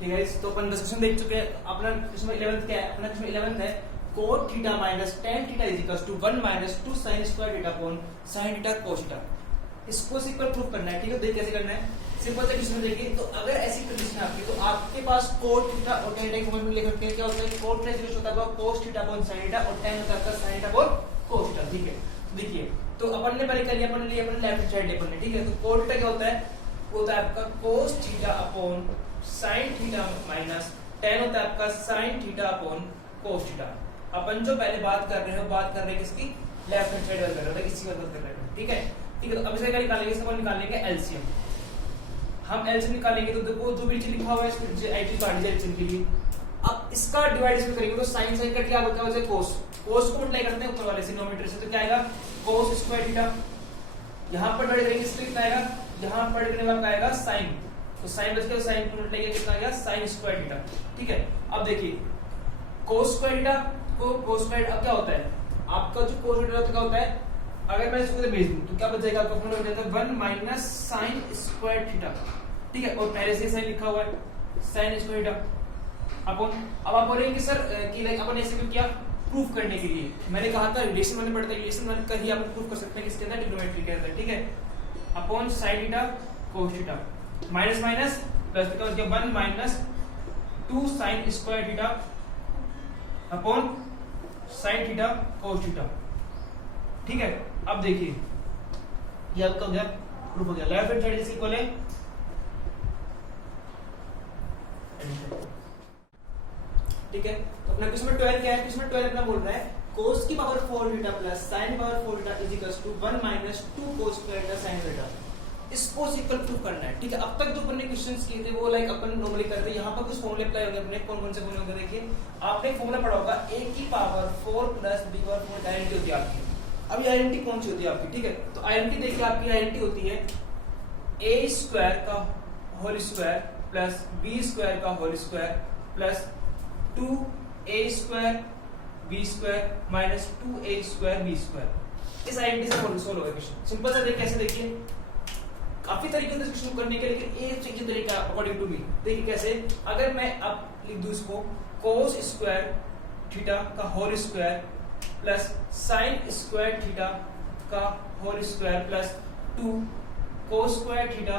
ठीक है, तो अपन डिस्कशन देख चुके हैं। अपना क्वेश्चन 11 क्या है? अपना क्वेश्चन 11 है cot theta minus tan theta is equal to 1 minus 2 sin square theta upon sin theta cos theta. इसको सिंपल प्रूफ करना है। ठीक है, देखिए कैसे करना है। सिंपल से क्वेश्चन देखिए, तो अगर ऐसी कंडीशन है आपकी, तो आपके पास cot थीटा और tan थीटा को लिख सकते हैं। क्या होता है? cot थीटा होता है cos theta upon sin theta और tan होता है sin theta upon cos theta. ठीक है, देखिए तो अपन ने पहले कर लिया, अपन ने अपने लेफ्ट साइड अपन ने। ठीक है, तो cot थीटा क्या होता है? होता है आपका cos theta upon sin theta minus tan होता है आपका sin theta upon cos theta. अपन जो पहले बात कर रहे हैं, बात कर रहे हैं किसकी? लेफ्ट हैंड साइड वाली कर रहे हैं, इसी बात कर रहे हैं। ठीक है, ठीक है, तो अब इसे क्या निकालेंगे? इसको निकालेंगे एलसीएम। हम एलसीएम निकालेंगे तो देखो जो भी चीज लिखा हुआ है इसमें आईटी काट दिया एलसीएम के लिए। अब इसका डिवाइड इसमें करेंगे तो sin sin कट क्या होता है? cos cos को मल्टीप्लाई करते हैं ऊपर वाले से डिनोमिनेटर से, तो क्या आएगा? cos square theta. यहां पर डिवाइड करेंगे इससे कितना आएगा? यहां पर करने वाला आएगा sin, तो sin बच गया, sin को मल्टीप्लाई कितना आ गया? sin square theta. ठीक है, अब देखिए cos स्क्वायर थीटा को cos स्क्वायर अब क्या होता है? आपका जो cos थीटा क्या होता है? अगर मैं इसको भेज दूं तो क्या बच जाएगा? आपका फॉर्मूला हो जाता है 1 माइनस sin स्क्वायर थीटा। ठीक है, और पहले से sin लिखा हुआ है sin स्क्वायर थीटा अपन। अब आप बोलेंगे कि सर कि लाइक अपन ऐसे क्यों किया? प्रूफ करने के लिए। मैंने कहा था रिलेशन मैंने पढ़ता है, रिलेशन मैंने कर ही आप प्रूफ कर सकते हैं किसके अंदर? ट्रिग्नोमेट्री के अंदर। ठीक है, upon sin theta cos theta minus minus plus का हो गया 1 minus 2 sin square theta upon sin theta cos theta. ठीक है, अब देखिए ये आपका हो गया प्रूफ हो गया। Left hand side is equal है ठीक है, तो अपना क्वेश्चन 12 क्या है? क्वेश्चन 12 अपना बोल रहा है cos की पावर 4 थीटा प्लस sin की power 4 theta is equal to 1 minus 2 cos square theta sin theta. इसको सिंपल प्रूफ करना है। ठीक है, अब तक जो अपन ने क्वेश्चंस किए थे वो लाइक अपन नॉर्मली करते हैं। यहाँ पर कुछ फॉर्मूले अप्लाई होंगे अपने। कौन कौन से फॉर्मूले होंगे? देखिए आपने फॉर्मूला पढ़ा होगा a की पावर 4 प्लस b की पावर 4 आइडेंटिटी होती है आपकी। अब ये आइडेंटिटी कौन सी होती है आपकी? ठीक है, तो आइडेंटिटी देखिए आपकी आइडेंटिटी होती है a स्क्वायर का whole square plus b square का whole square plus 2a square b square minus 2a square b square. इस आइडेंटिटी से सोल्व होगा क्वेश्चन। सिंपल सा देखिए कैसे, देखिए काफी तरीके से क्वेश्चन करने के, लेकिन एक चाहिए तरीका अकॉर्डिंग टू मी। देखिए कैसे, अगर मैं अब लिख दूं इसको cos स्क्वायर थीटा का whole square plus sin square theta का whole square plus 2 cos square theta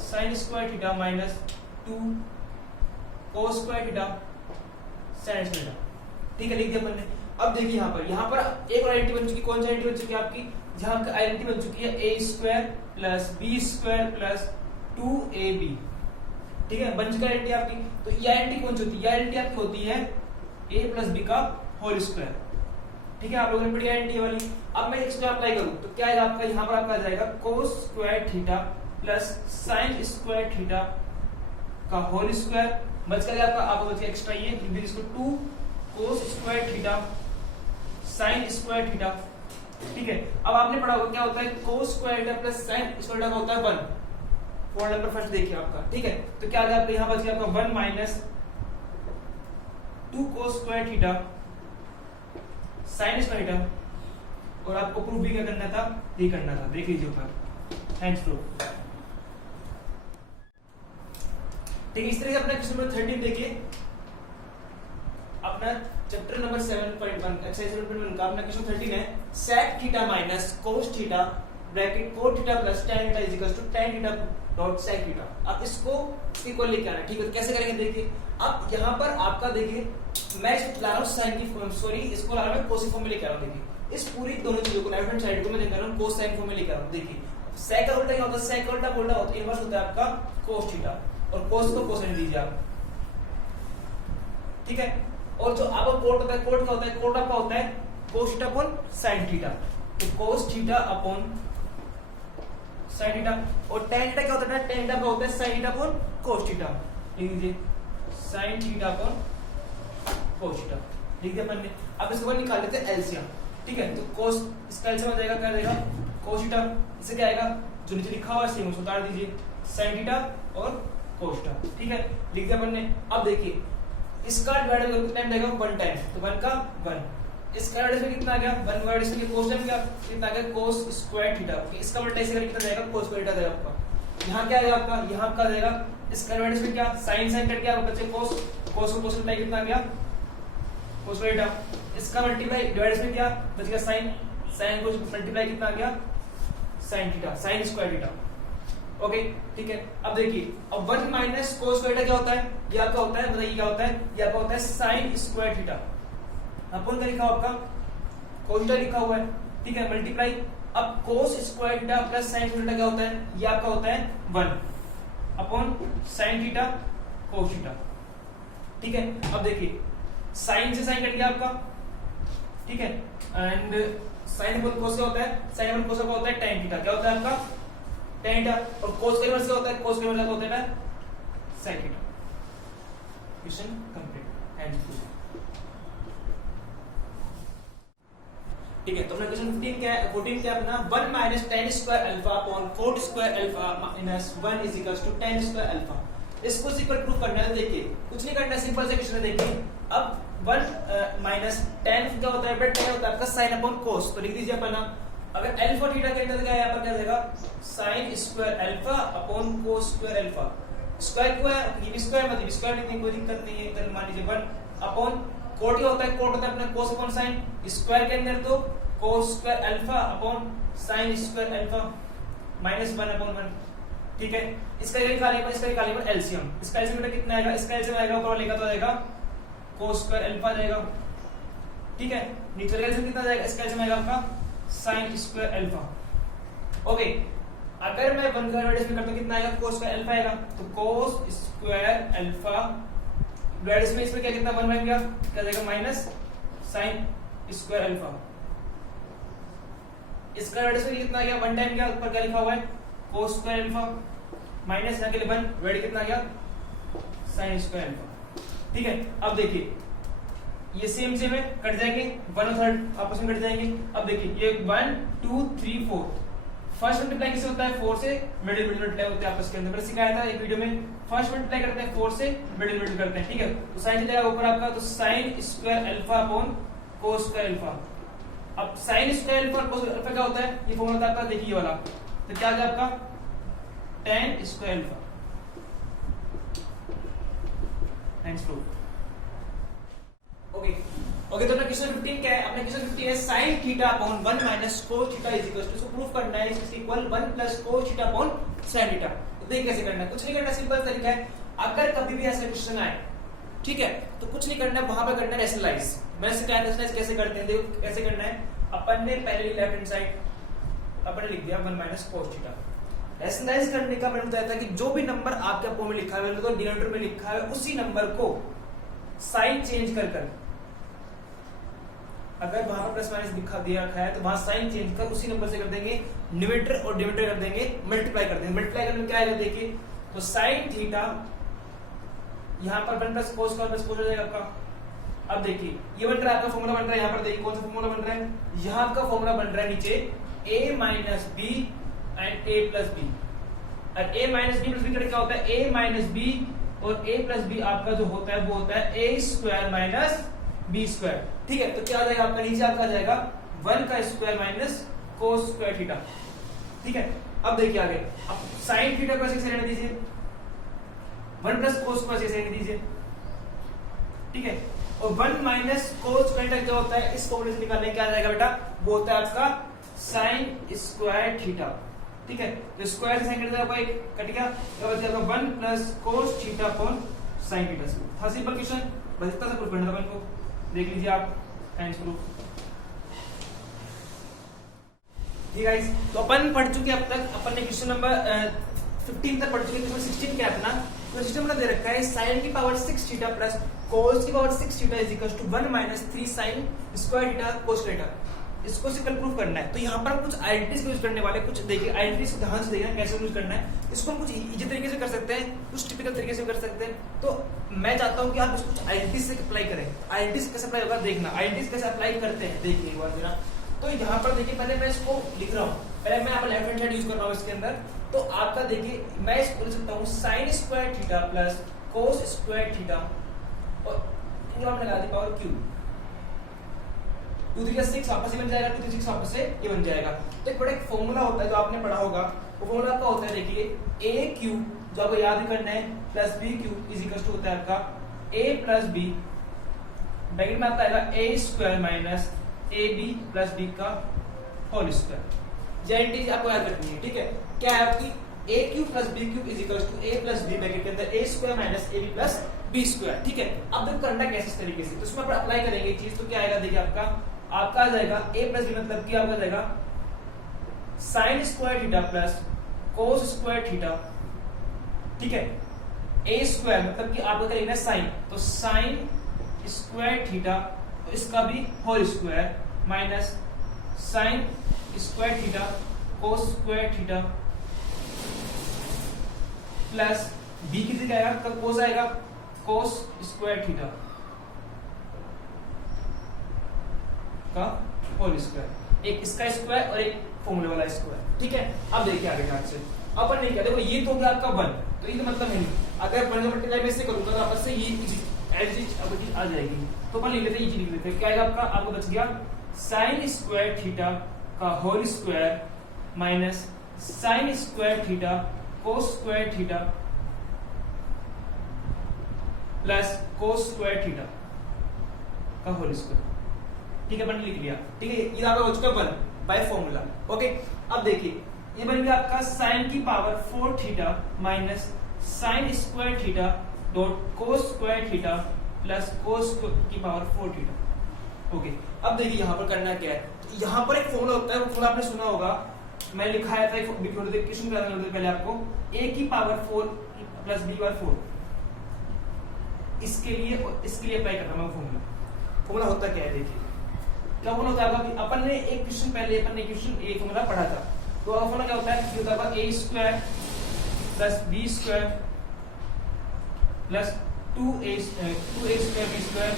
sin square theta minus 2 cos square theta sin square theta. ठीक है, लिख दिया अपन ने। अब देखिए यहाँ पर एक और आइडेंटिटी बन चुकी। कौन सी आइडेंटिटी बन चुकी है आपकी? जहां का आइडेंटिटी बन चुकी है a square plus b square plus 2ab। ठीक है, बन चुकी आइडेंटिटी आपकी। तो ये आइडेंटिटी कौन सी होती है? ये आइडेंटिटी आपकी होती है a प्लस b का होल स्क्वायर। ठीक है, आप लोगों ने पढ़ी आइडेंटिटी वाली। अब मैं इसको अप्लाई करूं तो क्या आएगा आपका? यहाँ पर आपका आ जाएगा cos square theta plus sin square theta का होल स्क्वायर। बच गया आपका, आपको बच गया एक्स्ट्रा ये लिख दीजिए इसको 2 cos square theta sin square theta. ठीक है, अब आपने पढ़ा होगा क्या होता है? cos square theta plus sin square theta का होता है 1। फोर नंबर फर्स्ट देखिए आपका। ठीक है, तो क्या आ गया आपका? यहाँ बच गया आपका 1 minus 2 cos square theta sin square theta. और आपको प्रूफ भी क्या करना था? ये करना था, देख लीजिए ऊपर हैंड्स प्रूफ। ठीक है, इस तरह से अपना क्वेश्चन नंबर 13 देखिए। अपना चैप्टर नंबर 7.1 एक्सरसाइज 7.1 का अपना क्वेश्चन 13 है sec theta minus cos theta bracket cot theta plus tan theta is equal to tan theta dot sec theta. अब इसको इक्वल लेके आना। ठीक है, कैसे करेंगे देखिए। अब यहाँ पर आपका देखिए मैं इसको ला रहा हूँ sin की फॉर्म, सॉरी इसको ला रहा हूँ cos फॉर्म में लेके आ रहा हूँ। देखिए इस पूरी दोनों चीजों को लेफ्ट हैंड साइड को मैं लेकर आ रहा हूँ cos sin फॉर्म में लेके आ रहा हूँ। देखिए sec का उल्टा क्या होता है? sec का उल्टा बोलना होता है इनवर्स होता है आपका cos थीटा और cos को cosine लीजिए आप। ठीक है, और जो आपका कोट होता है, कोट क्या होता है? कोट आपका होता है cos theta upon sin theta. तो cos theta upon sin theta. और tan थीटा क्या होता है? tan थीटा का होता है sin theta upon cos theta. लिख दीजिए sin theta upon cos theta. लिख दिया अपन ने। अब इसको अपन निकाल लेते हैं एलसीएम। ठीक है, तो cos इसका एलसीएम आ जाएगा, क्या आएगा? cos theta. इससे क्या आएगा? जो नीचे लिखा हुआ है सेम उसको उतार दीजिए, sin थीटा और cos थीटा। ठीक है, लिख दिया अपन ने। अब देखिए इसका डिवाइड करो कितना टाइम देगा? 1 टाइम, तो 1 का 1। इसका डिवाइड में कितना आ गया? 1 डिवाइड इसके cos टाइम क्या कितना आ गया? cos square theta. इसका मल्टीप्लाई से कितना जाएगा? cos स्क्वायर थीटा जाएगा आपका। यहाँ क्या आएगा आपका? यहाँ आपका जाएगा इसका डिवाइड में क्या साइन साइन कट गया बच्चे कोस कोस को कोस मल्टीप्लाई कितना गया कोस थीटा इसका मल्टीप्लाई डिवाइड में क्या बचेगा साइन साइन को मल्टीप्लाई कितना गया sine theta sine square theta okay ठीक है। अब देखिए अब 1 माइनस कोस थीटा क्या होता है ये आपका होता है बताइए क्या होता है ये आपका होता है साइन स्क्वायर थीटा अपन क्या लिखा आपका कोस थीटा लिखा हुआ है ठीक है मल्टीप्लाई अब कोस square theta plus sine theta क्या होता है ये आपका होता है 1 upon sine theta cos theta ठीक है। अब देखिए साइन से साइन कट गया आपका ठीक है एंड साइन अपॉन कोस क्या होता है साइन अपॉन कोस का होता है tan थीटा क्या होता है आपका tan थीटा और कोस का इनवर्स क्या होता है कोस का इनवर्स क्या होता है sin theta. Question complete and ठीक है। तो अपना क्वेश्चन 15 क्या है 14 क्या अपना 1 minus tan square alpha upon 4 square alpha minus 1 is equal to tan square alpha इसको सिंपल प्रूफ करना है। देखिए कुछ नहीं करना सिंपल से क्वेश्चन है देखिए अब 1 माइनस tan क्या होता है बेटा tan होता है आपका sin अपॉन cos तो लिख दीजिए अपना अगर अल्फा थीटा के अंदर क्या है यहां पर क्या देगा sin square alpha upon cos square alpha square को है ये भी स्क्वायर मतलब स्क्वायर लिखने की कोई दिक्कत नहीं है इधर मान लीजिए 1 अपॉन कोट होता है अपना cos अपॉन sin स्क्वायर के अंदर तो cos square alpha upon sin square alpha minus 1 upon 1 ठीक है। इसका निकालने पर इसका निकालने पर एलसीएम इसका एलसीएम कितना आएगा इसका एलसीएम आएगा ऊपर लेगा तो आएगा cos स्क्वायर अल्फा जाएगा ठीक है नीचे का एलसीएम कितना जाएगा इसका एलसीएम आएगा आपका sin स्क्वायर अल्फा ओके। अगर मैं 1 का डिवाइड में करता हूं कितना आएगा cos स्क्वायर अल्फा आएगा तो cos स्क्वायर अल्फा डिवाइड में इसमें क्या कितना 1 बन गया क्या जाएगा माइनस sin स्क्वायर अल्फा इसका डिवाइड में कितना आ गया 1 टाइम क्या ऊपर क्या लिखा हुआ है cos स्क्वायर अल्फा माइनस यहां के लिए 1 डिवाइड कितना आ गया sin स्क्वायर अल्फा ठीक है। अब देखिए ये सेम सेम है कट जाएंगे 1 और 3 आपस में कट जाएंगे। अब देखिए ये 1 2 3 4 फर्स्ट मल्टीप्लाई किससे होता है 4 से मिडिल मल्टीप्लाई होते हैं आपस के अंदर मैंने सिखाया था एक वीडियो में फर्स्ट मल्टीप्लाई करते हैं 4 से मिडिल करते हैं ठीक है। तो साइन जाएगा ऊपर आपका तो sin square alpha upon cos square alpha अब sin स्क्वायर अल्फा और cos अल्फा क्या होता है ये फॉर्मूला था आपका देखिए वाला तो क्या आ गया आपका tan square alpha thanks proof okay okay. तो अपना क्वेश्चन 15 क्या है अपना क्वेश्चन 15 है sin theta upon 1 minus cos theta is equal to इसको प्रूफ करना है is equal 1 plus cos theta upon sin theta. तो देखिए कैसे करना है कुछ नहीं करना सिंपल तरीका है अगर कभी भी ऐसा क्वेश्चन आए ठीक है तो कुछ नहीं करना वहां पर करना है रैशनलाइज मैंने सिखाया रैशनलाइज कैसे करते हैं देखो कैसे करना है अपन ने पहले लेफ्ट हैंड साइड अपन ने लिख दिया 1 माइनस cos थीटा रैशनलाइज करने का मैंने बताया था कि जो भी नंबर आपके अपो में लिखा है तो डिनोमिनेटर में लिखा है उसी नंबर को साइन चेंज कर अगर वहां पर प्लस माइनस दिखा दिया रखा है तो वहां साइन चेंज कर उसी नंबर से कर देंगे न्यूमरेटर और डिनोमिनेटर कर देंगे मल्टीप्लाई कर देंगे मल्टीप्लाई करने में क्या आएगा देखिए तो sin थीटा यहां पर 1 plus cos square plus cos हो जाएगा आपका। अब देखिए ये बन रहा है आपका फॉर्मूला बन रहा है यहां पर देखिए कौन सा फॉर्मूला बन रहा है यहां आपका फॉर्मूला बन रहा है नीचे a minus b and a plus b और a minus b plus b क्या होता है a माइनस b और a प्लस b आपका जो होता है वो होता है a square minus b square ठीक है। तो क्या आ जाएगा आपका नीचे आपका आ जाएगा 1 का square minus cos square theta ठीक है। अब देखिए आगे अब sin थीटा को ऐसे रहने दीजिए 1 प्लस cos को ऐसे रहने दीजिए ठीक है और 1 माइनस cos स्क्वायर थीटा क्या होता है इस फॉर्मूले से निकालने क्या आ जाएगा बेटा वो होता है आपका sin स्क्वायर थीटा ठीक है। तो स्क्वायर से sin कट जाएगा कट गया तो बच जाएगा 1 plus cos theta upon sin theta था सिंपल क्वेश्चन बस इतना सा प्रूफ करना था इनको देख लीजिए आप थैंक्स प्रूफ ठीक है। तो अपन पढ़ चुके अब तक अपन ने क्वेश्चन नंबर 15 तक पढ़ चुके क्वेश्चन 16 क्या अपना तो सिस्टम में दे रखा है sin की पावर 6 थीटा प्लस cos की power 6 theta is equal to 1 minus 3 sin square theta cos theta इसको सिंपल प्रूफ करना है। तो यहाँ पर हम कुछ आइडेंटिटीज यूज करने वाले कुछ देखिए आइडेंटिटीज को ध्यान से देखना कैसे यूज करना है इसको हम कुछ इजी तरीके से कर सकते हैं कुछ टिपिकल तरीके से कर सकते हैं। तो मैं चाहता हूँ कि आप इसको कुछ आइडेंटिटीज से अप्लाई करें आइडेंटिटीज कैसे अप्लाई होगा देखना आइडेंटिटीज कैसे अप्लाई करते हैं देखिए एक बार जरा। तो यहाँ पर देखिए पहले मैं इसको लिख रहा हूँ पहले मैं यहाँ पर लेफ्ट हैंड साइड यूज कर रहा हूँ इसके अंदर तो आपका देखिए मैं इसको लिख सकता हूँ sin square theta plus cos square theta और लगा दी पावर क्यूब 2 3 6 वापस से बन जाएगा 2 3 6 वापस से ये बन जाएगा। तो एक बड़ा एक फॉर्मूला होता है जो आपने पढ़ा होगा वो फॉर्मूला आपका होता है देखिए ए क्यूब, जो आपको याद करना है, plus B cube is equal to होता है आपका ए प्लस बी, ब्रैकेट में आपका आएगा A square minus A B plus B का होल स्क्वायर। जेएनटी आपको याद रखनी है, ठीक है। क्या है आपकी A cube plus B cube is equal to A plus B, bracket के अंदर A square minus A B plus B square, ठीक है। अब देखो करना कैसे इस तरीके से, तो उसमें अपन अप्लाई करेंगे चीज, तो क्या आएगा देखिए आपका आ जाएगा ए प्लस बी, मतलब कि आपका आ जाएगा sign square theta plus cos square theta, ठीक है। ए स्क्वायर मतलब कि आपका करेंगे साइन, तो साइन स्क्वायर थीटा, तो इसका भी whole square minus sine square theta cos square theta plus b की जगह आएगा कोस आएगा कोस स्क्वायर थीटा का होल स्क्वायर, एक इसका स्क्वायर और एक फॉर्मूले वाला स्क्वायर, ठीक है। अब देखिए आगे ध्यान से, अपन नहीं क्या, देखो ये तो हो गया आपका 1, तो ये तो मतलब है नहीं, अगर वन मल्टीप्लाई में से करूंगा तो आपस से ये एज इच अब आ जाएगी, तो अपन लिख लेते हैं, ये लिख लेते हैं। क्या आएगा आपको बच गया साइन स्क्वायर थीटा का whole square minus sine square theta cos square theta plus cos square theta का होल स्क्वायर, ठीक है। अपन लिख लिया, ठीक है। ये आपका हो चुका 1 बाय फॉर्मूला, ओके। अब देखिए ये बन गया आपका साइन की power 4 theta minus sine square theta dot कोस स्क्वायर थीटा प्लस कोस की पावर 4 थीटा, ओके। अब देखिए यहाँ पर करना क्या है, तो यहाँ पर एक फॉर्मूला होता है, वो फॉर्मूला आपने सुना होगा, मैं लिखाया था क्वेश्चन कराने से पहले आपको, a की पावर 4 प्लस b पावर 4, इसके लिए अप्लाई करना है फॉर्मूला होता क्या है देखिए, क्या फॉर्मूला होता है आपका, अपन ने एक क्वेश्चन पहले अपन ने क्वेश्चन ए फॉर्मूला पढ़ा था, तो फॉर्मूला क्या होता है, होता है a square plus b square plus 2a square b square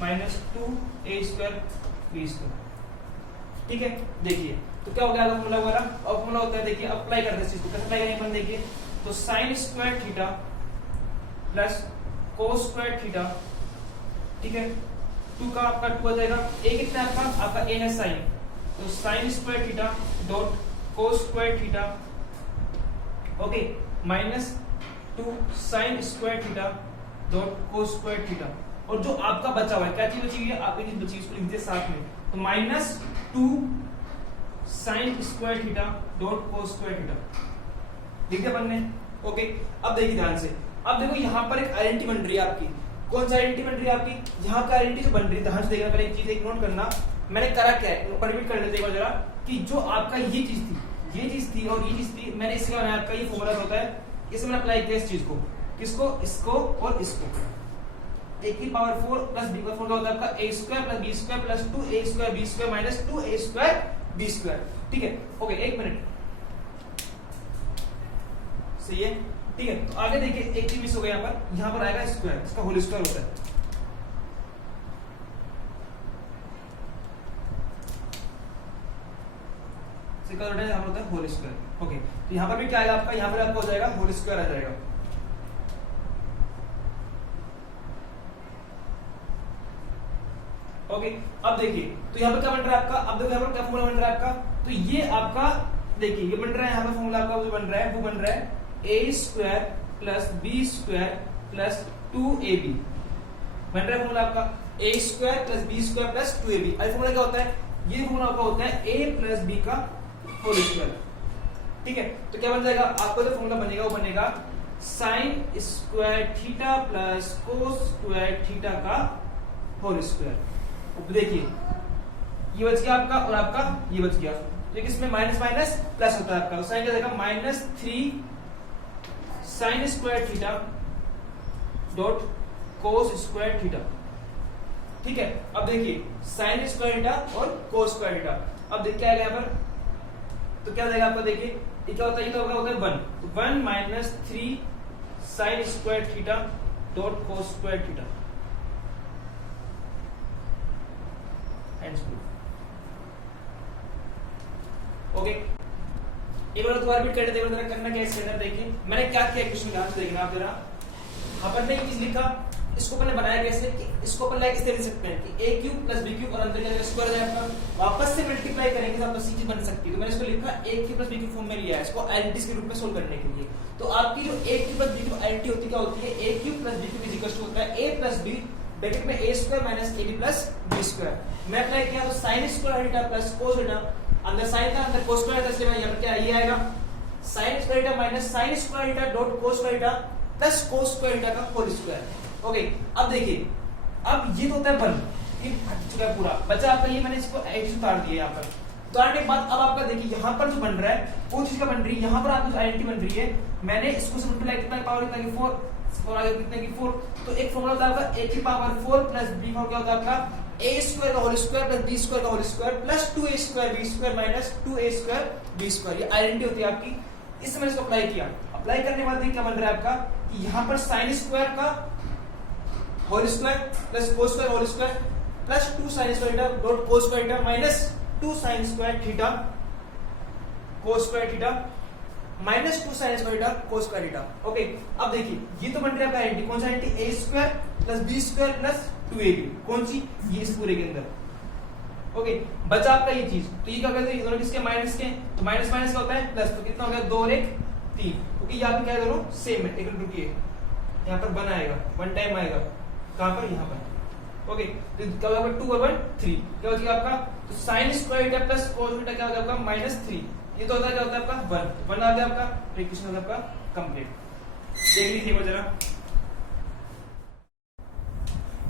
minus 2a square b square, ठीक है। देखिए तो क्या हो गया फॉर्मूला वाला, और फॉर्मूला होता है देखिए अप्लाई करते हैं इस चीज को, कैसे अप्लाई करेंगे अपन देखिए, तो sign square theta plus cos square theta, ठीक है। 2 का आपका 2 आ जाएगा, a कितना आपका a है साइन, तो साइन स्क्वायर थीटा डॉट कोस square theta, okay, minus 2 sign square theta dot कोस स्क्वायर थीटा, और जो आपका बचा हुआ है क्या चीज बची हुई है, आपकी चीज बची है, इसको लिख दीजिए साथ में, तो minus 2 sign square theta dot कोस स्क्वायर थीटा, लिख दिया अपन ने, ओके। अब देखिए ध्यान से, अब देखो यहाँ पर एक आइडेंटिटी बन रही है आपकी, कौन सी आइडेंटिटी बन रही है आपकी, यहाँ का आइडेंटिटी जो बन रही है, ध्यान से देखना, पहले एक चीज एक नोट करना, मैंने करा क्या है, रिपीट कर लेते हैं एक बार जरा, कि जो आपका ये चीज थी और ये चीज थी, मैंने इसके बनाया, आपका ये फॉर्मूला होता है, इसमें मैंने अप्लाई किया इस चीज को, किसको, इसको और इसको, a की पावर 4 प्लस b पावर 4 का होता है आपका a square plus b square plus 2a square b square minus 2a square b square, ठीक है, ओके। एक मिनट, सही है, ठीक है। तो आगे देखिए एक चीज मिस हो गया यहाँ पर आएगा स्क्वायर, इसका होल स्क्वायर होता है, यहाँ पर होता है होल स्क्वायर, ओके। तो यहाँ पर भी क्या आएगा आपका, यहाँ पर आपका हो जाएगा होल स्क्वायर आ जाएगा, ओके। अब देखिए तो यहाँ पर क्या बन रहा है आपका, अब देखो यहाँ पर क्या फॉर्मूला बन रहा है आपका, तो ये आपका देखिए ये बन रहा है, यहाँ पर फॉर्मूला आपका जो बन रहा है वो बन रहा है a square plus b square plus 2ab, बन रहा है फॉर्मूला आपका a square plus b square plus 2ab। अब फॉर्मूला क्या होता है, ये फॉर्मूला आपका होता है a प्लस b का होल स्क्वायर, ठीक है। तो क्या बन जाएगा आपका जो फॉर्मूला बनेगा वो बनेगा sign square theta plus cos square theta का होल स्क्वायर। देखिए ये बच गया आपका और आपका ये बच गया, तो इसमें माइनस माइनस प्लस होता है आपका, तो साइन क्या देगा minus 3 sign square theta dot कोस स्क्वायर थीटा, ठीक है। अब देखिए साइन स्क्वायर थीटा और कोस स्क्वायर थीटा, अब देखिए क्या आएगा यहाँ पर, तो क्या जाएगा आपका, देखिए ये क्या होता है, ये होगा 1, तो 1 minus 3 sign square theta dot कोस स्क्वायर थीटा, ओके। एक बार दोबारा रिपीट कर देते हैं, करना क्या है इसके अंदर, देखिए मैंने क्या किया क्वेश्चन ध्यान से देखना आप जरा, अपन ने एक चीज लिखा इसको अपन ने बनाया कैसे कि इसको अपन लाइक इस तरह लिख सकते हैं कि a cube plus b cube और अंदर जाकर स्क्वायर आ जाएगा, वापस से मल्टीप्लाई करेंगे तो आपको सी चीज बन सकती है। तो मैंने इसको लिखा a cube plus b cube form में लिया है इसको आइडेंटिटीज के रूप में सोल्व करने के लिए। तो आपकी जो a cube plus b cube identity होती क्या होती है, a cube plus b cube is equal to होता है a प्लस b ब्रैकेट में a square minus ab plus b square. मैं अप्लाई किया तो sin square theta plus cos theta, अंदर sin था अंदर cos स्क्वायर था, इसलिए यहां पर क्या ये आएगा sin square theta minus sin square theta dot cos square theta plus cos square theta का होल स्क्वायर। ओके, अब देखिए अब ये तो होता है 1, ये हट चुका है पूरा, बचा आपका ये मैंने इसको एच उतार दिया यहाँ पर। उतारने के बाद अब आपका देखिए यहाँ पर जो बन रहा है वो चीज का बन रही है, यहाँ पर आपकी जो आइडेंटिटी बन रही है मैंने इसको सिंपलीफाई कितना पावर कितना की 4 और आगे कितने की 4, तो एक फॉर्मूला होता है आपका a की पावर 4 प्लस b पावर क्या होता है आपका a स्क्वायर का whole square plus b square का whole square plus 2a square b square minus 2a square b square. ये आइडेंटिटी होती है आपकी। इससे मैंने इसको अप्लाई किया, अप्लाई करने के बाद देखिए क्या बन रहा है आपका कि यहाँ पर sin स्क्वायर का whole square plus cos square whole square plus 2 sin square theta dot cos square theta minus 2 sin square theta cos square theta minus 2 sin square theta cos square theta. Okay, अब देखिए ये तो बन रहा है आपका identity, कौन सा identity a square plus b square plus 2ab, कौन सी ये इस पूरे के अंदर। ओके, बचा आपका ये चीज, तो ये क्या कहते हैं दोनों किसके माइनस के, तो माइनस माइनस का होता है प्लस, तो कितना हो गया 2 और 1 3, क्योंकि यहाँ पे क्या है दोनों सेम है। एक रुकिए यहाँ पर 1 आएगा, 1 टाइम आएगा कहां पर यहाँ पर। ओके, तो क्या होगा 2 और 1 3, क्या हो जाएगा आपका तो sin square theta plus cos theta क्या हो जाएगा आपका -3, ये तो होता है क्या होता है आपका 1 आ गया आपका, तो इक्वेशन आपका कंप्लीट। देख लीजिए जरा,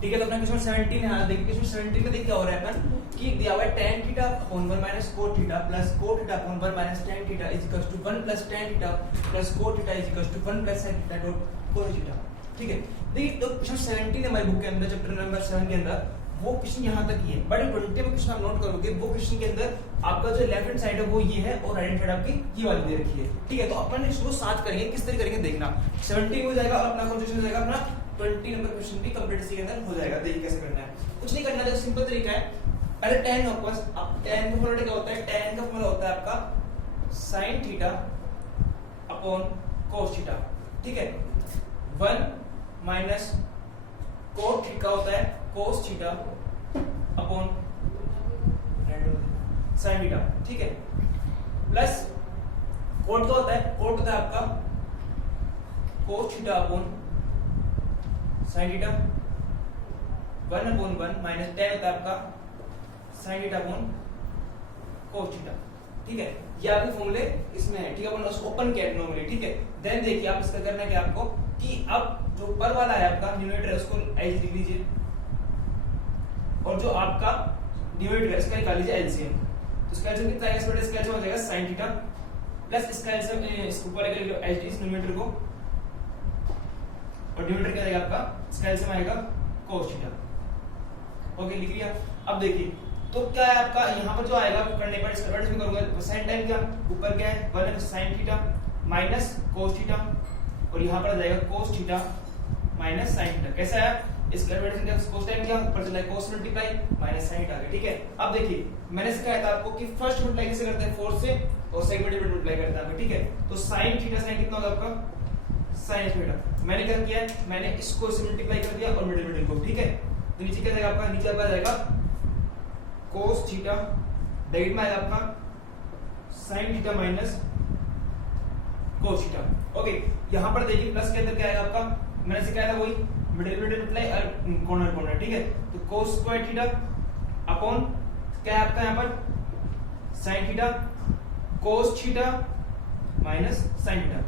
ठीक है। तो अपना क्वेश्चन 17 है, देखिए क्वेश्चन 17 में देख क्या हो रहा है अपन कि दिया हुआ है tan theta upon 1 minus cot theta plus cot theta upon 1 minus tan theta is equal to 1 plus tan theta plus cot theta is equal to 1 plus sin theta dot cos theta. ठीक है, देखिए तो question 17 है हमारे book के अंदर chapter number 7 के अंदर, वो क्वेश्चन यहाँ तक ही है, बट 20 में क्वेश्चन आप नोट करोगे वो क्वेश्चन के अंदर आपका जो लेफ्ट हैंड साइड है वो ये है और राइट हैंड साइड आपकी ये वाली दे रखी है। ठीक है, तो अपन इसको साथ करेंगे, किस तरह करेंगे देखना। 17 हो जाएगा और अपना क्वेश्चन हो जाएगा अपना 20 नंबर क्वेश्चन भी कंप्लीट इसी के अंदर हो जाएगा। देखिए कैसे करना है, कुछ नहीं करना है, सिंपल तरीका है। पहले tan वापस, अब tan का फॉर्मूला क्या होता है, tan का फॉर्मूला होता है आपका sin theta upon cos theta. ठीक है, 1 माइनस cot थीटा होता है cos theta upon sin theta. ठीक है, प्लस cot क्या होता है, cot होता है आपका cos theta upon sin theta 1 upon 1 minus tan होता है आपका sin theta upon cos theta. ठीक है, ये आपके फॉर्मूले इसमें है। ठीक है, अपन उसको ओपन किया नॉर्मली। ठीक है, देन देखिए आप इसका करना है क्या आपको कि अब जो ऊपर वाला है आपका न्यूमरेटर है उसको एच लिख लीजिए और जो आपका डिनोमिनेटर है इसका निकाल लीजिए एलसीएम। तो इसका एलसीएम कितना आएगा, इसका एलसीएम हो जाएगा sin थीटा प्लस इसका एलसीएम इसके ऊपर आएगा एच इस न्यूमरेटर को और डिनोमिनेटर क्या आएगा आपका, इसका एलसीएम आएगा cos थीटा। ओके, लिख लिया। अब देखिए तो क्या है आपका यहाँ पर जो आएगा करने पर इसका कन्वर्ट भी करूंगा, sin टाइम क्या ऊपर क्या है 1 है sin theta minus cos theta और यहाँ पर आ जाएगा cos theta minus sin theta. कैसा है इसका कन्वर्ट क्या cos टाइम क्या ऊपर चला है cos मल्टीप्लाई माइनस sin आ गया। ठीक है, अब देखिए मैंने सिखाया था आपको कि फर्स्ट मल्टीप्लाई कैसे करते हैं 4 से और सेकंड मल्टीप्लाई करते हैं। ठीक है, तो sin थीटा sin कितना होगा आपका sin थीटा, मैंने क्या किया मैंने इसको से मल्टीप्लाई कर दिया और मिडिल को। ठीक है, तो नीचे क्या जाएगा आपका, नीचे आपका जाएगा cos थीटा ब्रैकेट में आएगा आपका sin theta minus cos theta. Okay, यहाँ पर देखिए प्लस के अंदर क्या आएगा आपका, मैंने सिखाया था वही मिडिल मल्टीप्लाई और कॉर्नर कॉर्नर। ठीक है, तो cos स्क्वायर थीटा अपॉन क्या है आपका यहाँ पर sin theta cos theta minus sin theta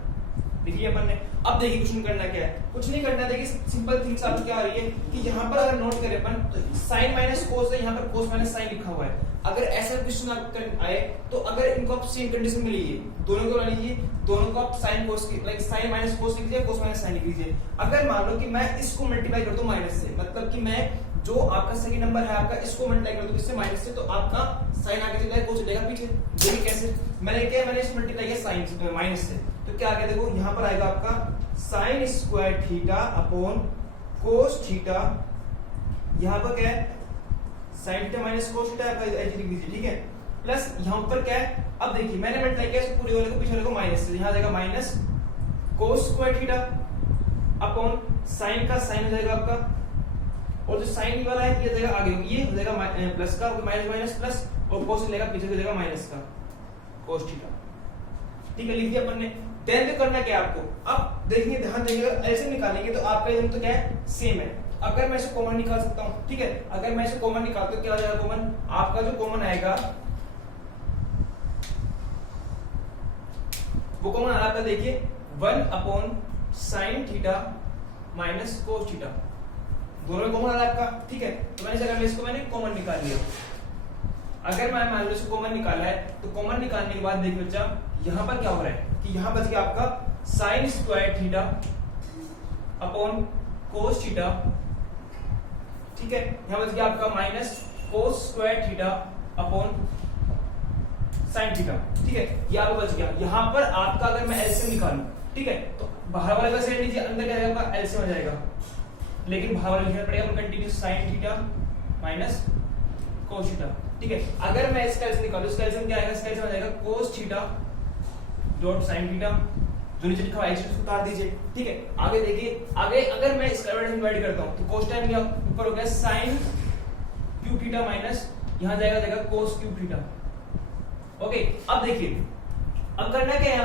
देखिए अपन ने। अब देखिए क्वेश्चन करना क्या है, कुछ नहीं करना है। देखिए सिंपल थिंग्स आपको क्या आ रही है कि यहाँ पर अगर नोट करें अपन तो sin माइनस cos है, यहाँ पर cos माइनस sin लिखा हुआ है। अगर ऐसा क्वेश्चन आपको आए तो अगर इनको आप सेम कंडीशन में लीजिए, दोनों को लीजिए, दोनों को आप sin cos की लाइक sin माइनस cos लिख लीजिए, cos माइनस sin लिख लीजिए। अगर मान लो कि मैं इसको मल्टीप्लाई कर दूं माइनस से, मतलब कि मैं जो आपका सेकंड नंबर है आपका इसको मल्टीप्लाई कर दूं किससे माइनस से, तो आपका sin आगे चला जाएगा cos चलेगा पीछे। देखिए कैसे मैंने क्या, मैंने इसको मल्टीप्लाई किया sin माइनस से, तो क्या आ गया देखो यहाँ पर आएगा आपका sin square theta upon cos theta, यहाँ पर क्या है sin theta minus cos theta आपका ऐसे लिख लीजिए। ठीक है, प्लस यहाँ ऊपर क्या है, अब देखिए मैंने मल्टीप्लाई किया पूरे वाले को पीछे वाले को माइनस से, यहाँ आ जाएगा minus cos square theta upon sine का साइन हो जाएगा आपका, और जो साइन वाला है ये जाएगा आगे, ये हो जाएगा प्लस का, माइनस माइनस प्लस, और कोस लेगा पीछे हो जाएगा माइनस का कोस थीटा। ठीक है, लिख दिया अपन ने। देन जो करना क्या है आपको, अब देखिए ध्यान देंगे, ऐसे निकालेंगे तो आपका ये तो क्या है, सेम है। अगर मैं इसे कॉमन निकाल सकता हूं, ठीक है, अगर मैं इसे कॉमन निकालता हूं क्या हो जाएगा कॉमन, आपका जो कॉमन आएगा वो कॉमन आ रहा था, देखिए 1 upon sine theta minus cos theta, दोनों में कॉमन आ रहा है आपका। ठीक है, तो मैंने जगह में इसको मैंने कॉमन निकाल लिया। अगर मैं मान लो इसको कॉमन निकाला है, तो कॉमन निकालने के बाद देखिए बच्चा यहां पर क्या हो रहा है कि यहां बच गया आपका sign square theta upon cos theta. ठीक है, यहां बच गया आपका minus cos square theta upon sine theta. ठीक है, ये आपका बच गया। यहां पर आपका अगर मैं एलसीएम निकालूं, ठीक है, तो बाहर वाले का साइड लीजिए, अंदर क्या जाएगा आपका एलसीएम आ जाएगा, लेकिन बाहर वाला लिखना पड़ेगा continuous sine theta minus cos theta. ठीक है, अगर मैं इसका एलसीएम निकालूं, इसका एलसीएम क्या आएगा, इसका एलसीएम आ जाएगा cos theta dot sine theta, जो नीचे लिखा हुआ है इसको उतार दीजिए। ठीक है, आगे देखिए, आगे अगर मैं इसका डिवाइड करता हूं तो कोस टाइम क्या ऊपर हो गया साइन क्यूब थीटा माइनस यहां जाएगा कोस क्यूब थीटा। ओके, अब देखिए अब करना क्या है,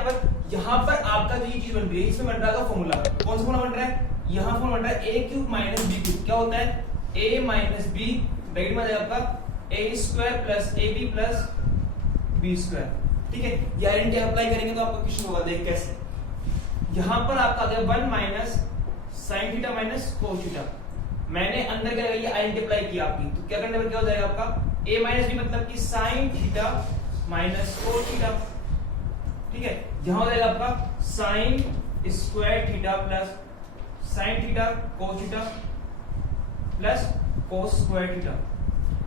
यहां पर आपका जो ये चीज बन रही है इसमें बन रहा है फॉर्मूला, कौन सा फॉर्मूला बन रहा है, यहां फॉर्मूला बन रहा है a cube minus b cube. क्या होता है, a माइनस b ब्रैकेट में आ जाएगा आपका a square plus ab plus b square. ठीक है, ये आइडेंटिटी अप्लाई करेंगे तो आपका क्वेश्चन होगा, देख कैसे। यहां पर आपका आ गया 1 minus sine theta minus cos theta, मैंने अंदर क्या ये आइडेंटिटी अप्लाई किया आपकी, तो क्या करने पर क्या हो जाएगा आपका a माइनस b मतलब कि sine theta minus cos theta. ठीक है, यहां हो जाएगा आपका sign square theta plus sine theta cos theta plus cos square theta.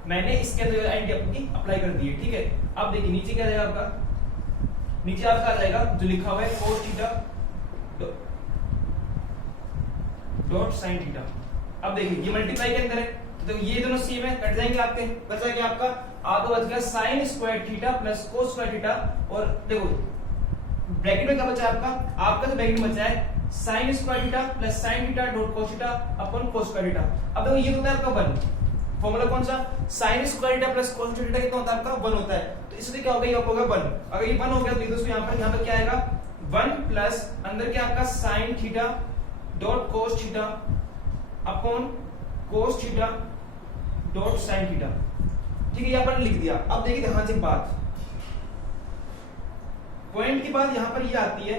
मैंने इसके अंदर आइडेंटिटी अप्लाई कर दी है। ठीक है, अब देखिए नीचे क्या जाएगा आपका, नीचे आपका आ जाएगा जो लिखा हुआ है cos theta dot sine theta. अब देखिए ये मल्टीप्लाई के अंदर है, तो ये दोनों सेम है, कट जाएंगे आपके, बचा क्या आपका बच गया sine square theta plus cos square theta, और देखो ब्रैकेट में क्या बचा आपका तो ब्रैकेट में बचा है sign square theta plus sine theta dot cos theta upon कोस स्क्वायर थीटा। अब देखो ये होता है आपका 1, फॉर्मूला कौन सा, sign square theta plus cos theta कितना होता है आपका 1 होता है, तो इसलिए क्या होगा, ये होगा 1। अगर ये 1 हो गया तो दोस्तों यहाँ पर क्या आएगा 1 प्लस अंदर क्या आपका sine theta dot cos theta upon cos theta dot sine theta. ठीक है, यहाँ पर लिख दिया। अब देखिए ध्यान से बात, पॉइंट की बात यहाँ पर ये आती है,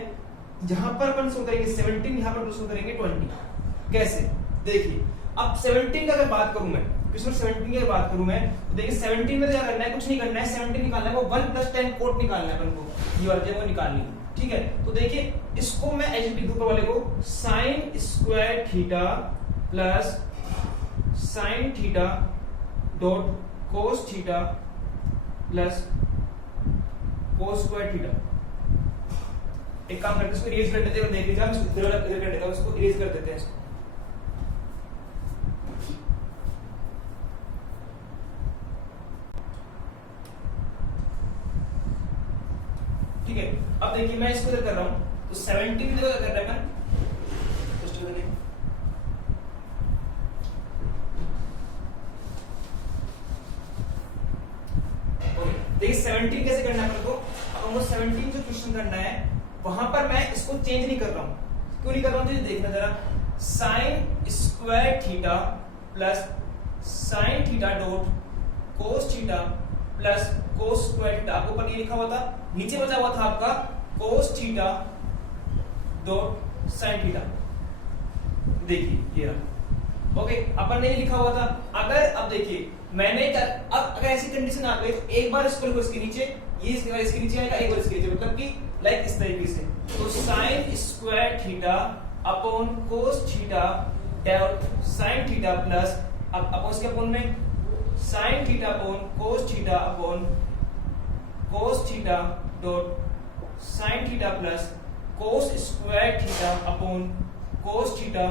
जहां पर अपन सो करेंगे 17, यहाँ पर सो करेंगे 20। कैसे, देखिए अब 17 का अगर बात करूं मैं, क्वेश्चन 17 की अगर बात करूं मैं, तो देखिए 17 में क्या करना है, कुछ नहीं करना है, 17 निकालना है, वो 1 + 10 कोट निकालना है अपन को, ये वाली वो निकालनी है। ठीक है, तो देखिए इसको मैं ऐसे लिख दूं, ऊपर वाले को sign square theta plus sine theta dot cos theta plus cos square theta. एक काम करते हैं, इसको इरेज कर देते हैं, देख लीजिए हम इसको इधर कर देता हूं, इसको इरेज कर देते हैं इसको। ठीक है, अब देखिए मैं इसको इधर कर रहा हूं, तो 17 इधर कर रहा है मैं, देखिए 17 कैसे करना है अपन को, अब हमको 17 जो क्वेश्चन करना है वहां पर मैं इसको चेंज नहीं कर रहा हूं। क्यों नहीं कर रहा हूं, तो देखना जरा, sign square theta plus sine theta dot cos theta plus cos square theta, आपको ऊपर ये लिखा हुआ था, नीचे बचा हुआ था आपका cos theta dot sine theta. देखिए ये रहा, ओके, अपन ने लिखा हुआ था। अगर अब देखिए मैंने अब अगर ऐसी कंडीशन आ गई, तो एक बार इसको लिखो इसके नीचे, ये इसके नीचे आएगा, एक बार इसके नीचे, मतलब कि लाइक इस तरीके से, तो sign square theta upon cos theta dot sine theta plus अब अपॉन इसके अपॉन में sine theta upon cos theta upon cos theta dot sine theta plus cos square theta upon cos theta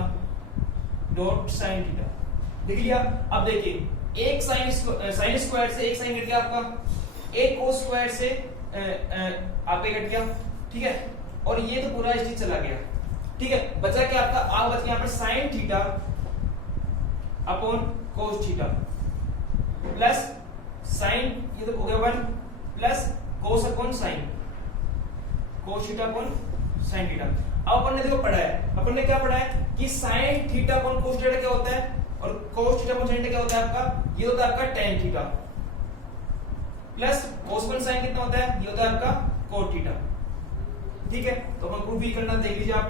dot sine theta. देख लिया। अब देखिए एक sine square से एक साइन कट गया आपका, एक कोस स्क्वायर से आपका कट गया, ठीक है, और ये तो पूरा चीज चला गया। ठीक है, बचा क्या आपका, आगे बच गया यहाँ पर sine theta upon cos theta plus sign, ये तो हो गया 1 plus cos upon sine, cos theta upon sine theta. अब अपन ने देखो पढ़ा है, अपन ने क्या पढ़ा है कि sine theta upon cos theta क्या होता है और cos theta upon sine theta क्या होता है आपका, ये होता है आपका tan थीटा प्लस कोस अपॉन साइन कितना होता है, ये होता है आपका cot थीटा। ठीक है, तो अपन प्रूफ भी करना, देख लीजिए आप,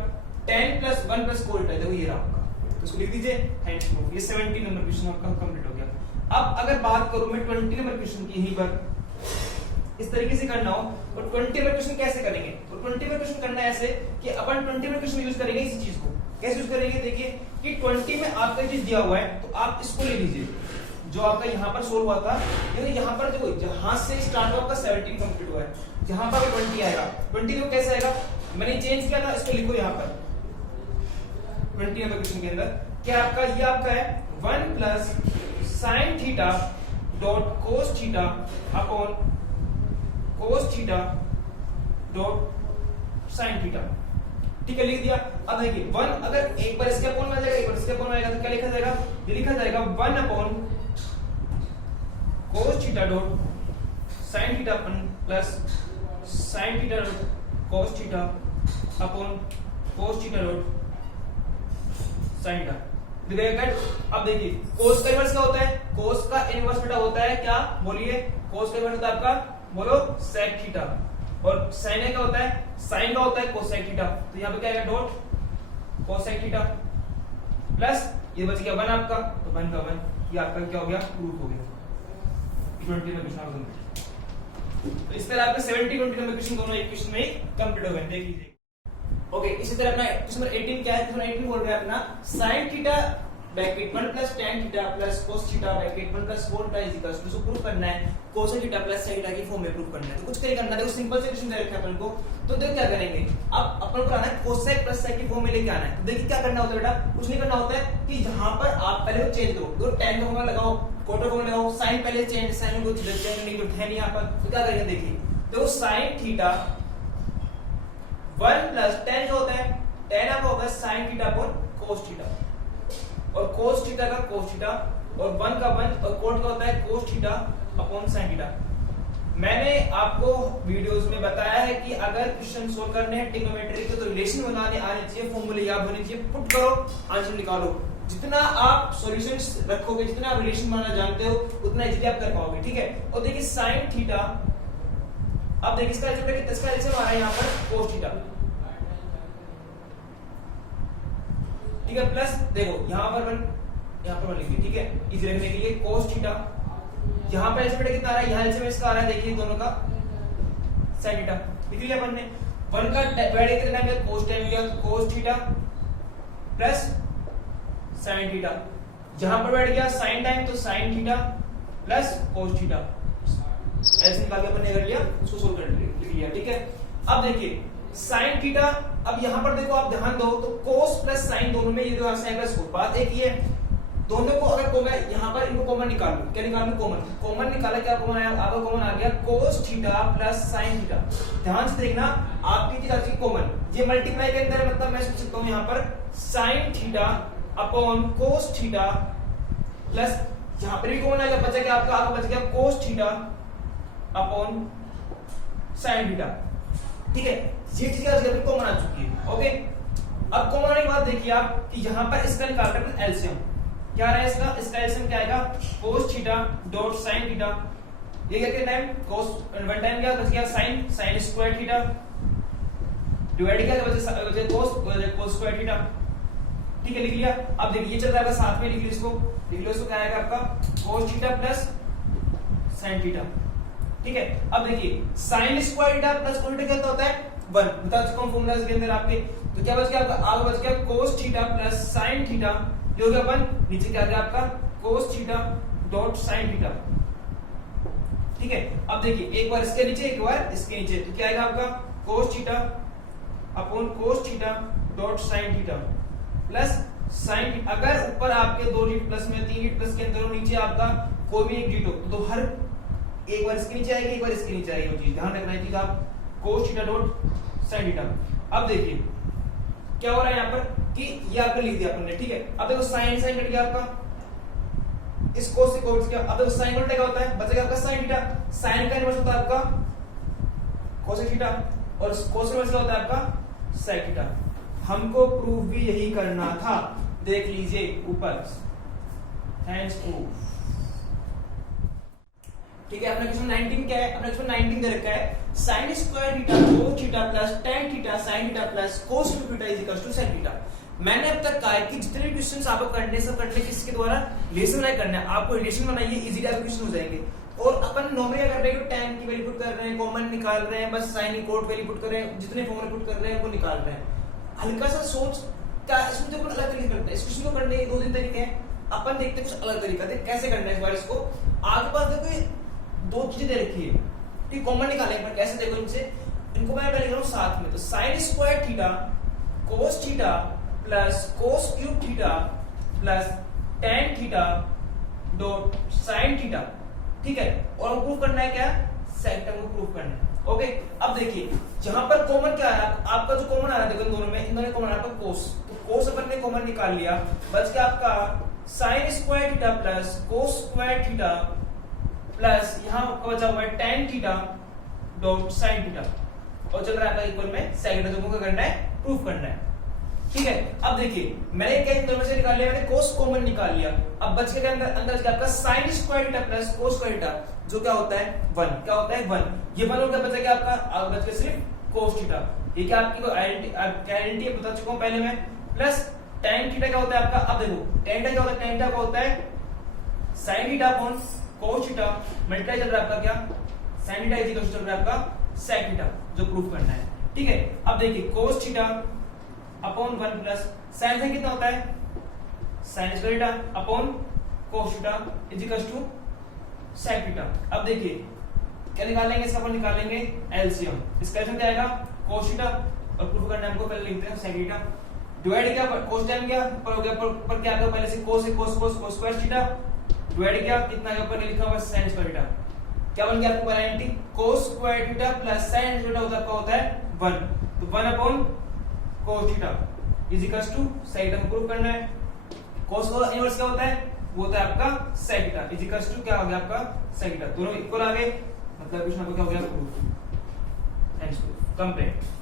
tan plus 1 plus cot theta, देखो ये रहा आपका, तो इसको लिख दीजिए हैंड प्रूफ। ये 70 नंबर क्वेश्चन आपका कंप्लीट हो गया। अब अगर बात करूं मैं 20 नंबर क्वेश्चन की, यहीं पर इस तरीके से करना हो और 20 नंबर क्वेश्चन कैसे करेंगे, तो 20 नंबर क्वेश्चन करना है ऐसे कि अपन 20 नंबर क्वेश्चन यूज करेंगे इसी चीज को। कैसे यूज करेंगे, देखिए कि 20 में आपका चीज दिया हुआ है तो आप इसको ले लीजिए जो आपका यहाँ पर सोल्व हुआ था, यानी यहाँ पर देखो जहां से स्टार्ट हुआ आपका 17 कंप्लीट हुआ है, जहां पर 20 आएगा, 20 देखो कैसे आएगा, मैंने चेंज किया था, इसको लिखो यहाँ पर 20 नंबर क्वेश्चन के अंदर क्या आपका, ये आपका है 1 plus sine theta dot cos theta upon cos theta dot sine theta. ठीक है, लिख दिया। अब देखिए 1 अगर एक बार इसके अपॉन में आ जाएगा, एक बार इसके अपॉन में आएगा तो क्या लिखा जाएगा, ये लिखा जाएगा 1 upon cos theta dot sine theta plus sine theta dot cos theta upon cos theta dot sine theta. अब देखिए कोस का इनवर्स क्या होता है, कोस का इनवर्स बेटा होता है क्या, बोलिए, कोस का इनवर्स होता है आपका, बोलो सेक थीटा, और साइन क्या होता है, साइन का होता है कोसेक थीटा, तो यहाँ पे क्या आएगा डॉट कोसेक थीटा प्लस ये बच गया 1 आपका, तो 1 का 1, ये आपका क्या हो गया, प्रूफ हो गया। 20 में क्वेश्चन कंप्लीट। तो इस तरह आपके 70 20 नंबर क्वेश्चन दोनों एक क्वेश्चन में कंप्लीट हो गए, देख लीजिए। ओके, इसी तरह अपना क्वेश्चन नंबर 18 क्या है, क्वेश्चन 18 बोल रहा है अपना sin theta bracket 1 plus tan theta plus cos theta bracket 1 plus 4 theta is equal to, proof करना है cos theta plus sin theta की फॉर्म में प्रूफ करना है। तो कुछ नहीं करना, देखो सिंपल से क्वेश्चन दे रखा है अपन को, तो देखो क्या करेंगे, अब अपन को आना है cosec प्लस sec की फॉर्म में लेके आना है। तो देखिए क्या करना होता है बेटा, कुछ नहीं करना होता है कि जहां पर आप पहले वो चेंज करो, तो tan का फॉर्मूला लगाओ, cot का फॉर्मूला लगाओ, sin पहले चेंज, sin को चेंज नहीं करते हैं यहां पर, तो क्या करेंगे देखिए, देखो sin थीटा 1 प्लस tan जो होता है, tan आपका होगा sin theta upon cos theta, और cos थीटा का cos थीटा, और 1 का 1, और cot का होता है cos theta upon sin theta. मैंने आपको वीडियोस में बताया है कि अगर क्वेश्चन सोल्व करने हैं ट्रिग्नोमेट्री के, तो रिलेशन बनाने आने चाहिए, फॉर्मूले याद होने चाहिए, पुट करो, आंसर निकालो। जितना आप सॉल्यूशंस रखोगे, जितना आप रिलेशन बनाना जानते हो, उतना इजीली आप कर पाओगे। ठीक है, और देखिए sin थीटा, अब देखिए इसका एल्जेब्रा कितना, इसका एल्जेब्रा आ रहा है यहाँ पर cos थीटा, ठीक है, प्लस देखो यहाँ पर 1 लिखिए, ठीक है, इजी रखने के लिए cos थीटा, यहाँ पर एल्जेब्रा कितना आ रहा है, यहाँ एल्जेब्रा इसका आ रहा है, देखिए दोनों का sin थीटा लिख लिया अपन ने, 1 का डिवाइड कितना टाइम cos टाइम किया, cos theta plus sin theta, जहां पर बैठ गया sin टाइम तो sin theta plus cos theta, ऐसे निकाल के अपन ने कर लिया, उसको सोल्व कर लिया। ठीक है, अब देखिए sin थीटा, अब यहां पर देखो आप ध्यान दो, तो cos प्लस sin दोनों में ये जो आंसर आएगा, सो बात एक ही है, दोनों को अगर कॉमन, यहां पर इनको कॉमन निकाल लो, क्या निकाल लो, कॉमन, कॉमन निकाला, क्या कॉमन आया, आपका कॉमन आ गया cos theta plus sin theta. ध्यान से देखना, आपकी चीज आ गई कॉमन, ये मल्टीप्लाई के अंदर मतलब मैं सोच सकता हूं यहां पर sin theta upon cos theta plus, यहां पर भी कॉमन आ गया, बचा क्या आपका, आगे बच गया cos theta upon sin theta. ठीक है, ये चीज आज अभी कॉमन आ चुकी है। ओके, अब कॉमन आने के बाद देखिए आप कि यहां पर इसका निकाल रहे हैं एलसीएम, क्या आ रहा है इसका एलसीएम क्या आएगा, cos theta dot sin theta, ये क्या टाइम cos 1 टाइम क्या बच गया sin स्क्वायर थीटा डिवाइड किया बचा cos स्क्वायर थीटा। ठीक है, लिख लिया। अब देखिए ये चल रहा है साथ में, लिख लो इसको, लिख लो इसको, क्या आएगा आपका cos theta plus sin theta. ठीक है, अब देखिए sin square theta plus cos theta क्या होता है 1, बता चुका हूं फॉर्मूला के अंदर आपके, तो क्या बच गया आपका, आगे बच गया cos theta plus sin theta, ये हो गया 1, नीचे क्या आ गया आपका cos theta dot sin theta. ठीक है, अब देखिए एक बार इसके नीचे, एक बार इसके नीचे, तो क्या आएगा आपका cos theta upon cos theta dot sin theta plus sin, अगर ऊपर आपके 2 डिजिट प्लस में 3 डिजिट प्लस के अंदर, नीचे आपका कोई भी एक डिजिट हो, तो हर एक बार इसके नीचे आएगी, एक बार इसके नीचे आएगी, वो चीज ध्यान रखना है कि आप cos theta dot sin theta. अब देखिए क्या हो रहा है यहाँ पर कि ये आपने लिख दिया अपन ने, ठीक है। अब देखो साइन साइन कट गया आपका, इस कोस से कोस किया। अब देखो साइन उल्टा क्या होता है, बचेगा आपका साइन थीटा। साइन का इनवर्स होता है आपका कोसेक थीटा और कोस इनवर्स क्या होता है आपका सेक थीटा। हमको प्रूफ भी यही करना था, देख लीजिए ऊपर, थैंक्स प्रूफ, ठीक है। अपना क्वेश्चन 19 क्या है, अपना क्वेश्चन 19 दे रखा है sin square theta cos theta plus tan theta sin theta plus cos theta is equal to sin theta. मैंने अब तक कहा है कि जितने भी क्वेश्चंस आपको करने सब करने किसके द्वारा, रिलेशन बनाए करना है। आपको रिलेशन बनाइए, इजी टाइप क्वेश्चन हो जाएंगे। और अपन नॉर्मली क्या कर रहे हैं, tan की वैल्यू पुट कर रहे हैं, कॉमन निकाल रहे हैं, बस sin की कोट वैल्यू पुट कर रहे हैं, जितने फॉर्मूले पुट कर रहे हैं वो निकाल रहे हैं। हल्का सा सोच का इसमें तो अलग तरीके करते हैं। इस क्वेश्चन को करने के दो तीन तरीके हैं, अपन देखते हैं कुछ अलग तरीका देख कैसे करना है। इस बार इसको आगे पास देखो दो चीजें दे रखी है, ठीक, कॉमन निकालेंगे पर कैसे, देखो इनसे, इनको मैं पहले लिख रहा हूं साथ में। तो sin square theta cos theta plus cos cube theta plus tan theta dot sin theta, ठीक है। और प्रूफ करना है क्या, सेक थीटा को प्रूफ करना है, ओके। अब देखिए जहां पर कॉमन क्या है आपका, जो कॉमन आ रहा है देखो इन दोनों में, इन दोनों कॉमन आ रहा है आपका cos, तो cos अपन ने कॉमन निकाल लिया, बच गया आपका sin square theta plus cos square theta plus यहां आपका बचा हुआ है tan theta dot sin theta, और चल रहा है आपका इक्वल में sec थीटा, जो मुझे करना है प्रूफ करना है, ठीक है। अब देखिए मैंने क्या इन दोनों से निकाल लिया, मैंने cos कॉमन निकाल लिया। अब बच के अंदर क्या आपका sin square theta plus cos square theta, जो क्या होता है 1, क्या होता है 1। ये 1 और क्या बचेगा आपका, अब बच गया सिर्फ cos थीटा, ये क्या आपकी कोई आइडेंटिटी बता चुका हूं पहले मैं, प्लस tan थीटा क्या होता है आपका, अब देखो tan थीटा क्या होता है, tan थीटा क्या होता है sin theta upon cos theta multiply चल रहा है आपका क्या, sin theta is equal to चल रहा है आपका sec थीटा, जो प्रूफ करना है, ठीक है। अब देखिए cos theta upon 1 plus sin से कितना होता है sin square theta upon cos theta is equal to sec theta. अब देखिए क्या निकालेंगे, इसका अपन निकालेंगे एलसीएम, इसका एलसीएम क्या आएगा cos थीटा, और प्रूफ करना है हमको, पहले लिखते हैं sec थीटा, डिवाइड किया cos टाइम गया पर हो गया, पर क्या आएगा पहले से cos से cos स्क्वायर थीटा, डिवाइड किया कितना है ऊपर लिखा हुआ sin स्क्वायर थीटा, क्या बन गया आपको identity cos square theta plus sin theta होता है 1, तो 1 upon cos theta is equal to sec theta को प्रूव करना है। cos का इनवर्स क्या होता है, वो होता है आपका sec theta is equal to क्या हो गया आपका sec थीटा, दोनों इक्वल आ गए, मतलब क्वेश्चन आपका क्या हो गया प्रूफ, थैंक्स कंप्लीट।